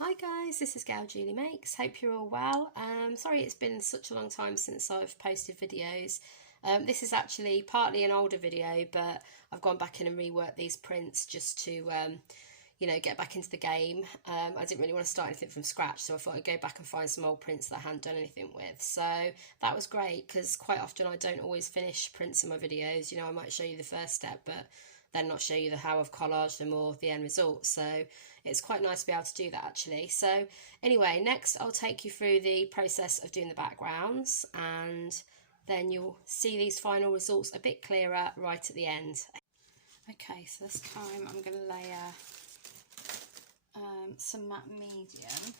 Hi guys, this is Gail Gelli Makes. Hope you're all well. Sorry it's been such a long time since I've posted videos. This is actually partly an older video, but I've gone back in and reworked these prints just to, get back into the game. I didn't really want to start anything from scratch, so I thought I'd go back and find some old prints that I hadn't done anything with. So that was great because quite often I don't always finish prints in my videos. I might show you the first step, but then not show you how I've collaged them or the end result. So it's quite nice to be able to do that actually. So anyway, next I'll take you through the process of doing the backgrounds, and then you'll see these final results a bit clearer right at the end. Okay, so this time I'm going to layer some matte medium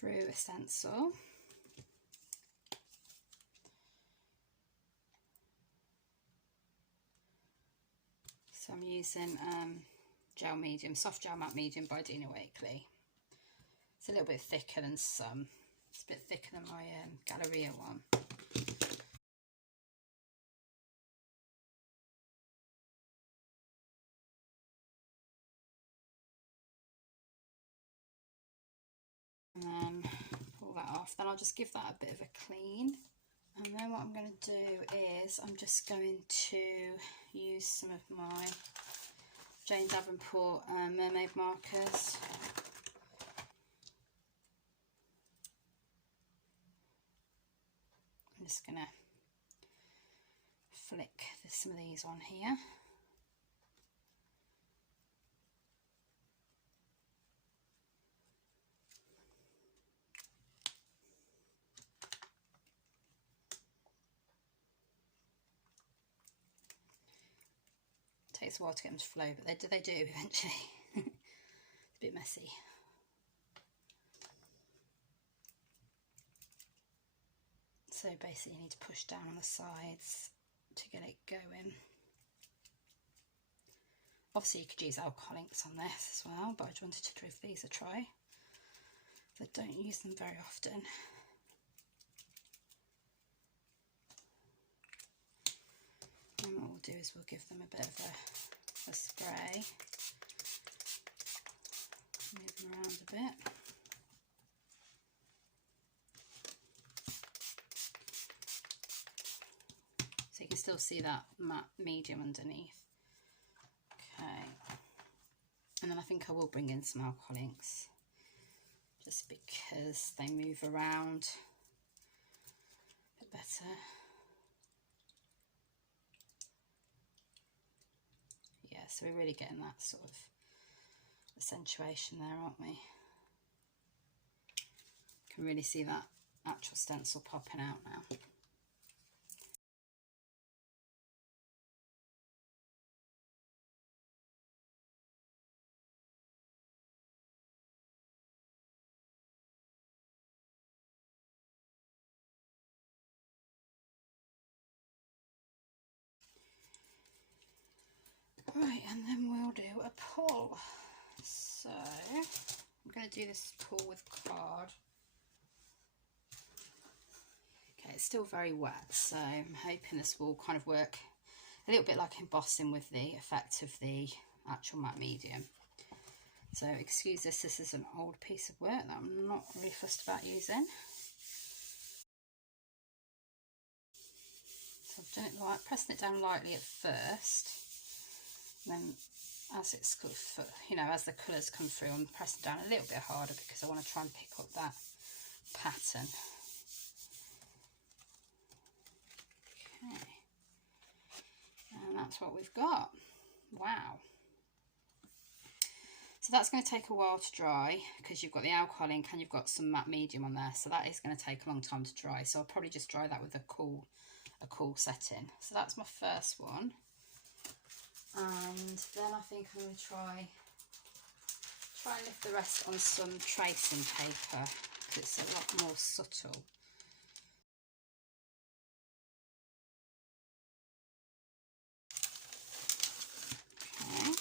through a stencil. So I'm using gel medium, soft gel matte medium by Dina Wakley. It's a little bit thicker than some. It's a bit thicker than my Galleria one. And then pull that off. Then I'll just give that a bit of a clean. And then what I'm going to do is I'm just going to use some of my Jane Davenport Mermaid Markers. I'm just going to flick some of these on here. Takes a while to get them to flow, but they do eventually. It's a bit messy. So basically you need to push down on the sides to get it going. Obviously you could use alcohol inks on this as well, but I just wanted to give these a try. I don't use them very often. And what we'll do is we'll give them a bit of a spray. Move them around a bit. So you can still see that matte medium underneath. Okay. And then I think I will bring in some alcohol inks, just because they move around a bit better. Yeah, so we're really getting that sort of accentuation there, aren't we? You can really see that actual stencil popping out now. Right, and then we'll do a pull. So I'm going to do this pull with card. Okay, it's still very wet, so I'm hoping this will kind of work a little bit like embossing with the effect of the actual matte medium. So excuse this is an old piece of work that I'm not really fussed about using. So I've done it pressing it down lightly at first, and then as it's sort of, as the colours come through, I'm pressing down a little bit harder because I want to try and pick up that pattern. Okay, and that's what we've got. Wow. So that's going to take a while to dry because you've got the alcohol ink and you've got some matte medium on there, so that is going to take a long time to dry. So I'll probably just dry that with a cool setting. So that's my first one. And then I think I'm going to try and lift the rest on some tracing paper because it's a lot more subtle. Okay.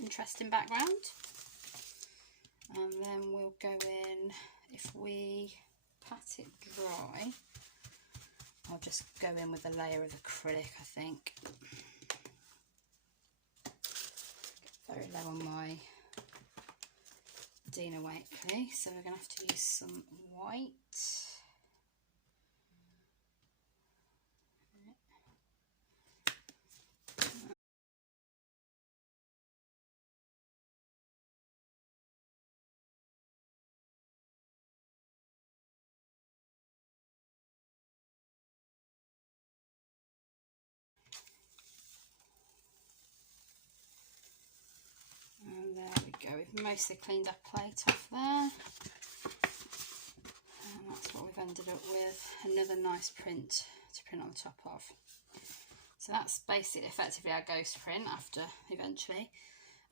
Interesting background. And then we'll go in, if we pat it dry, I'll just go in with a layer of acrylic, I think. on my Dina Wakley, so we're going to have to use some white. And there we go, we've mostly cleaned our plate off there. And that's what we've ended up with, another nice print to print on top of. So that's basically effectively our ghost print after eventually,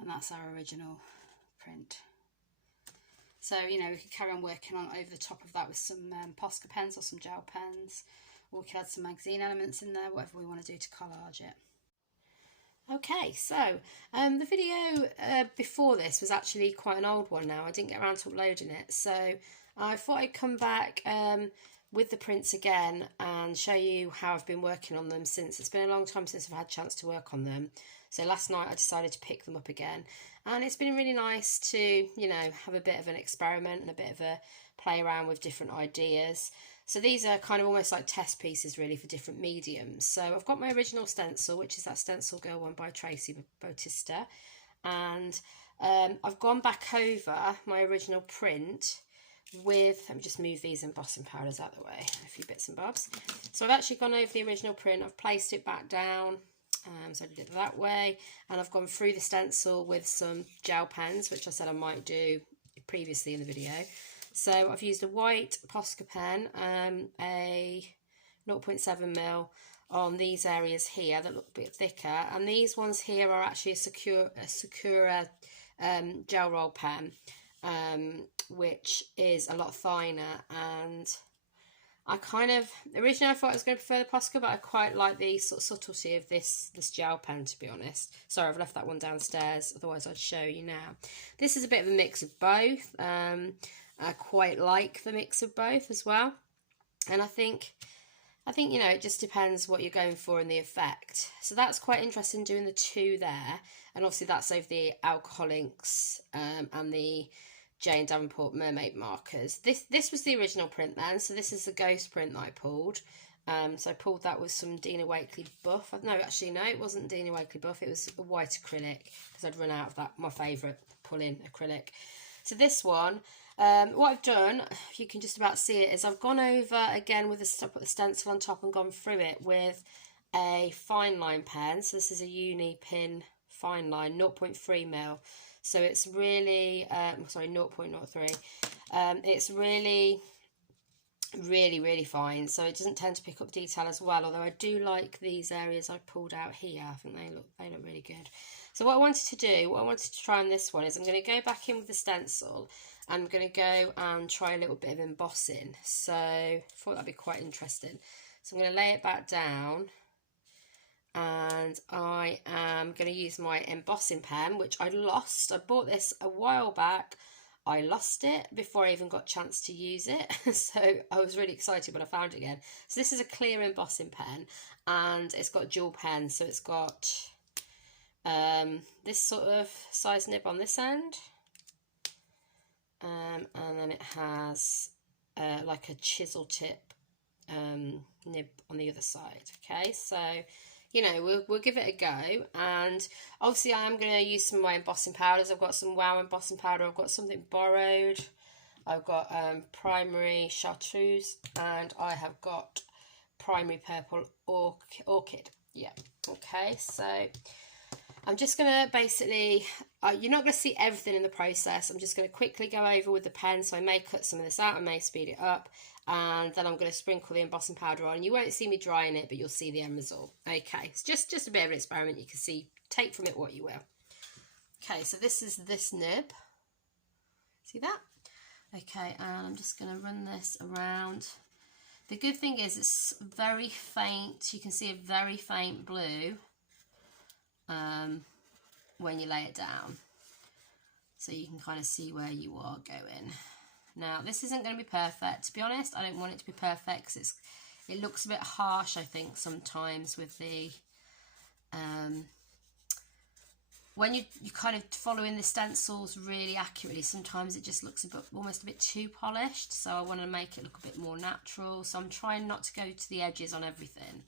and that's our original print. So, you know, we could carry on working on over the top of that with some Posca pens or some gel pens, or we could add some magazine elements in there, whatever we want to do to collage it. Okay, so the video before this was actually quite an old one now. I didn't get around to uploading it, so I thought I'd come back with the prints again and show you how I've been working on them since. It's been a long time since I've had a chance to work on them. So last night I decided to pick them up again, and it's been really nice to, you know, have a bit of an experiment and a bit of a play around with different ideas. So these are kind of almost like test pieces really for different mediums. So I've got my original stencil, which is that Stencil Girl one by Tracy Bautista, and I've gone back over my original print with, let me just move these embossing powders out of the way, a few bits and bobs. So I've actually gone over the original print, I've placed it back down, so I did it that way, and I've gone through the stencil with some gel pens, which I said I might do previously in the video. So I've used a white Posca pen, a 0.7mm on these areas here that look a bit thicker, and these ones here are actually a Sakura gel roll pen, which is a lot finer, and I kind of, originally I thought I was going to prefer the Posca, but I quite like the sort of subtlety of this gel pen, to be honest. Sorry, I've left that one downstairs, otherwise I'd show you now. This is a bit of a mix of both. I quite like the mix of both as well, and I think you know, it just depends what you're going for in the effect. So that's quite interesting doing the two there, and obviously that's over the Alcoholics and the Jane Davenport Mermaid Markers. This was the original print then, so this is the ghost print that I pulled. So I pulled that with some Dina Wakley Buff. No, actually no, it wasn't Dina Wakley Buff, it was a white acrylic, because I'd run out of that, my favourite pull-in acrylic. So this one, what I've done, you can just about see it, is I've gone over again with put the stencil on top and gone through it with a fine line pen. So this is a Uni Pin fine line, 0.3mm. So it's really, sorry, 0.03. It's really fine. So it doesn't tend to pick up detail as well. Although I do like these areas I pulled out here. I think they look really good. So what I wanted to do, what I wanted to try on this one is I'm going to go back in with the stencil. I'm going to go and try a little bit of embossing. So I thought that'd be quite interesting. So I'm going to lay it back down, and I am going to use my embossing pen, which I lost. I bought this a while back. I lost it before I even got a chance to use it. So I was really excited when I found it again. So this is a clear embossing pen, and it's got dual pen. So it's got this sort of size nib on this end. And then it has like a chisel tip nib on the other side. Okay, so you know, we'll give it a go, and obviously I am going to use some of my embossing powders. I've got some Wow embossing powder, I've got something borrowed, I've got primary chartreuse, and I have got primary purple orchid. Yeah, okay, so I'm just going to basically, you're not going to see everything in the process. I'm just going to quickly go over with the pen, so I may cut some of this out, I may speed it up, and then I'm going to sprinkle the embossing powder on. You won't see me drying it, but you'll see the end result. Okay, it's just a bit of an experiment. You can see, take from it what you will. Okay, so this is this nib. See that? Okay, and I'm just going to run this around. The good thing is it's very faint. You can see a very faint blue when you lay it down, so you can kind of see where you are going. Now this isn't going to be perfect, to be honest. I don't want it to be perfect because it looks a bit harsh, I think, sometimes with the when you're kind of following the stencils really accurately, sometimes it just looks almost a bit too polished, so I want to make it look a bit more natural. So I'm trying not to go to the edges on everything,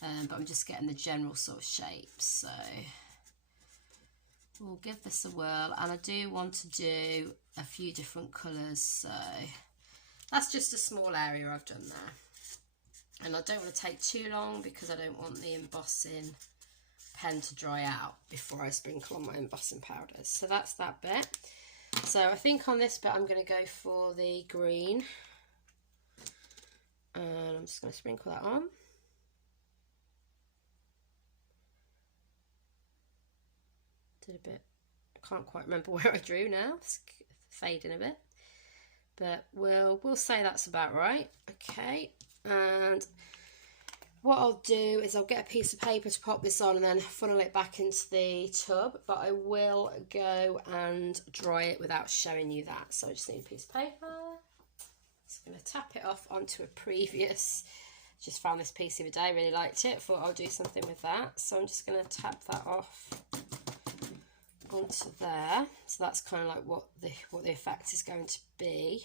but I'm just getting the general sort of shapes. So we'll give this a whirl, and I do want to do a few different colours, so that's just a small area I've done there. And I don't want to take too long because I don't want the embossing pen to dry out before I sprinkle on my embossing powders. So that's that bit. So I think on this bit I'm going to go for the green, and I'm just going to sprinkle that on. Did a bit, I can't quite remember where I drew now, it's fading a bit, but we'll say that's about right. Okay, and what I'll do is I'll get a piece of paper to pop this on and then funnel it back into the tub, but I will go and dry it without showing you that. So I just need a piece of paper. Just going to tap it off onto a previous, just found this piece the other day, really liked it, thought I'll do something with that. So I'm just going to tap that off onto there. So that's kind of like what the effect is going to be.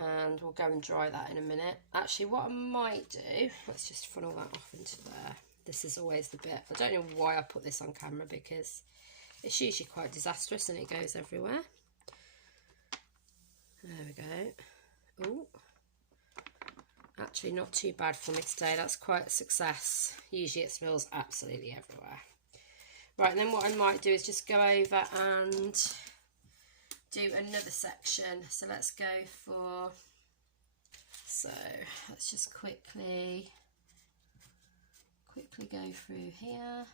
And we'll go and dry that in a minute. Actually, what I might do, let's just funnel that off into there. This is always the bit, I don't know why I put this on camera because it's usually quite disastrous and it goes everywhere. There we go. Oh, actually not too bad for me today. That's quite a success. Usually it spills absolutely everywhere. Right, and then what I might do is just go over and do another section. So let's go for, so let's just quickly go through here,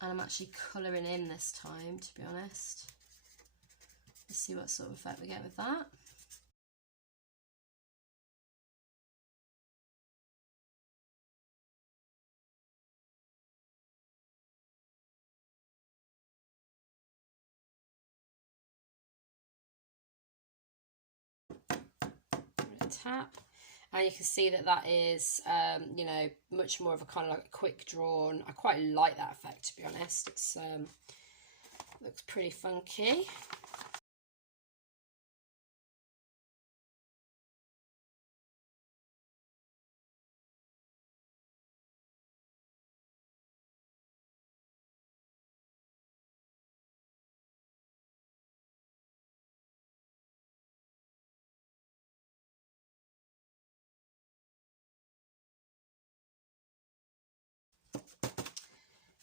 and I'm actually colouring in this time, to be honest. Let's see what sort of effect we get with that. Tap, and you can see that that is you know, much more of a kind of like a quick drawn. I quite like that effect, to be honest. It's looks pretty funky.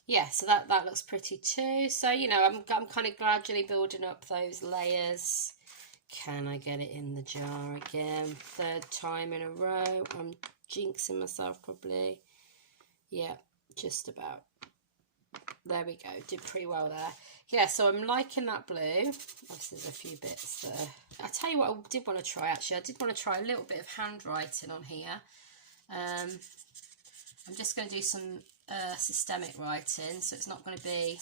Yeah, so that looks pretty too. So, you know, I'm kind of gradually building up those layers. Can I get it in the jar again? Third time in a row. I'm jinxing myself probably. Yeah, just about. There we go. Did pretty well there. Yeah, so I'm liking that blue. Obviously, there's a few bits there. I'll tell you what I did want to try, actually. I did want to try a little bit of handwriting on here. I'm just going to do some systemic writing, so it's not going to be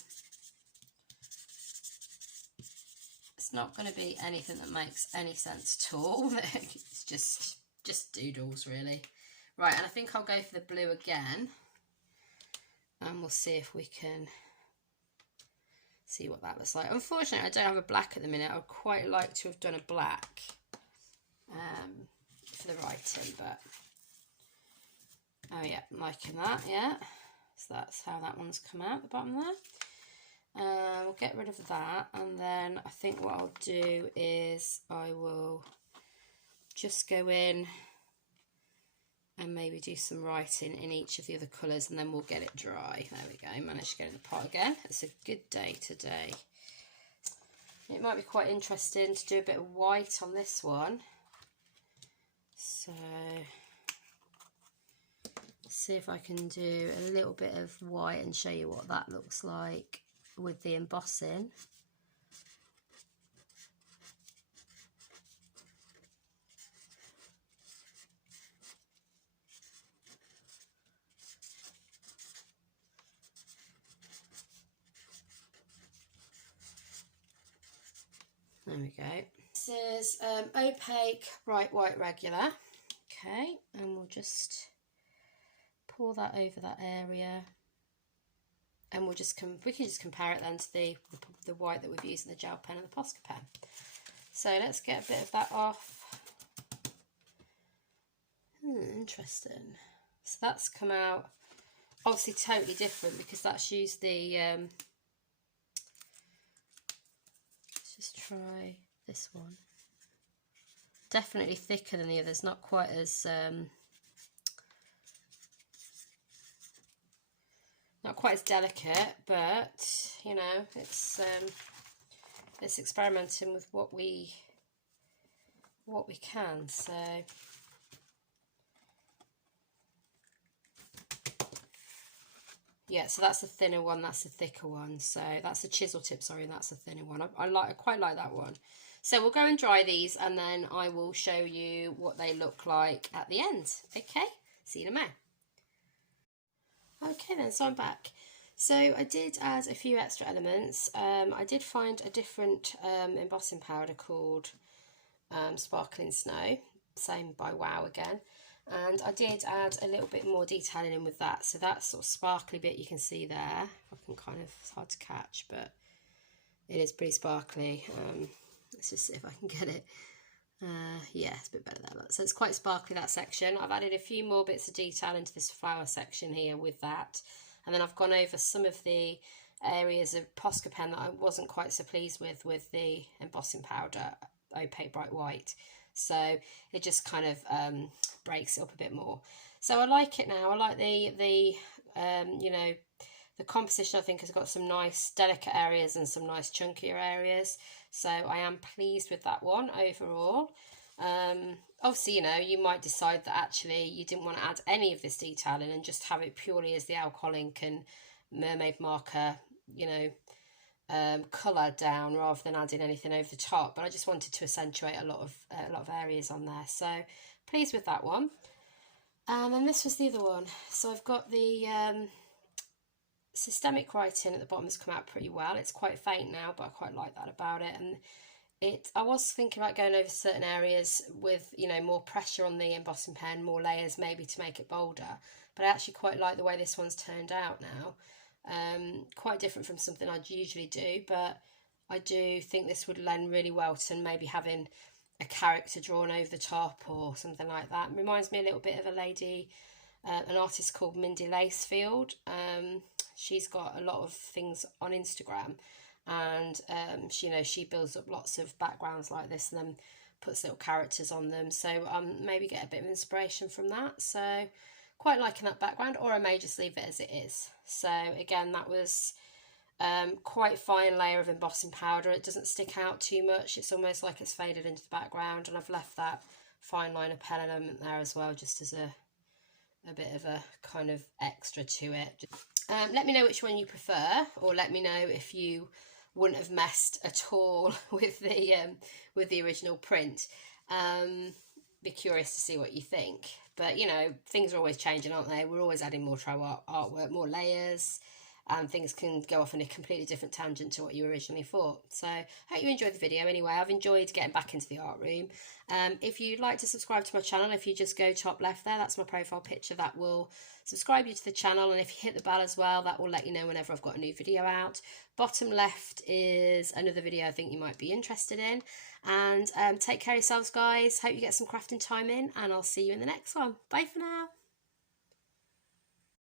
anything that makes any sense at all. It's just doodles, really. Right, and I think I'll go for the blue again, and we'll see if we can see what that looks like. Unfortunately, I don't have a black at the minute. I would quite like to have done a black for the writing, but oh yeah, I'm liking that, yeah. So that's how that one's come out, the bottom there. We'll get rid of that, and then I think what I'll do is I will just go in and maybe do some writing in each of the other colours, and then we'll get it dry. There we go, managed to get in the pot again. It's a good day today. It might be quite interesting to do a bit of white on this one. So see if I can do a little bit of white and show you what that looks like with the embossing. There we go. This is opaque bright white regular. Okay, and we'll just pour that over that area. and we can just compare it then to the white that we've used in the gel pen and the Posca pen. So let's get a bit of that off. Interesting. So that's come out obviously totally different because that's used the let's just try this one. Definitely thicker than the others, not quite as delicate, but you know, it's experimenting with what we can. So yeah, so that's the thinner one, that's the thicker one. So that's the chisel tip, sorry, and that's the thinner one. I quite like that one. So we'll go and dry these, and then I will show you what they look like at the end. Okay, see you in a minute. Okay then, so I'm back. So I did add a few extra elements. I did find a different embossing powder called Sparkling Snow, same by Wow again. And I did add a little bit more detailing in with that. So that sort of sparkly bit you can see there. I can kind of, it's hard to catch, but it is pretty sparkly. Let's just see if I can get it. Yeah, it's a bit better there. So it's quite sparkly, that section. I've added a few more bits of detail into this flower section here with that. And then I've gone over some of the areas of Posca pen that I wasn't quite so pleased with the embossing powder, opaque bright white. So it just kind of breaks it up a bit more. So I like it now. I like the you know, the composition I think has got some nice delicate areas and some nice chunkier areas. So I am pleased with that one overall. Obviously, you know, you might decide that actually you didn't want to add any of this detailing and just have it purely as the alcohol ink and Mermaid Marker, you know, colour down rather than adding anything over the top. But I just wanted to accentuate a lot of areas on there. So pleased with that one. And this was the other one. So I've got the systemic writing at the bottom has come out pretty well. It's quite faint now, but I quite like that about it. And I was thinking about going over certain areas with, you know, more pressure on the embossing pen, more layers maybe to make it bolder. But I actually quite like the way this one's turned out now. Quite different from something I'd usually do, but I do think this would lend really well to maybe having a character drawn over the top or something like that. It reminds me a little bit of a lady, an artist called Mindy Lacefield. She's got a lot of things on Instagram, and she builds up lots of backgrounds like this and then puts little characters on them. So maybe get a bit of inspiration from that. So quite liking that background, or I may just leave it as it is. So again, that was quite fine layer of embossing powder. It doesn't stick out too much. It's almost like it's faded into the background, and I've left that fine line of pen element there as well, just as a bit of a kind of extra to it. Let me know which one you prefer, or let me know if you wouldn't have messed at all with the original print. Be curious to see what you think. But you know, things are always changing, aren't they? We're always adding more to our artwork, more layers, and things can go off in a completely different tangent to what you originally thought. So I hope you enjoyed the video anyway. I've enjoyed getting back into the art room. If you'd like to subscribe to my channel, if you just go top left there, that's my profile picture. That will subscribe you to the channel, and if you hit the bell as well, that will let you know whenever I've got a new video out. Bottom left is another video I think you might be interested in. And take care of yourselves, guys. Hope you get some crafting time in, and I'll see you in the next one. Bye for now.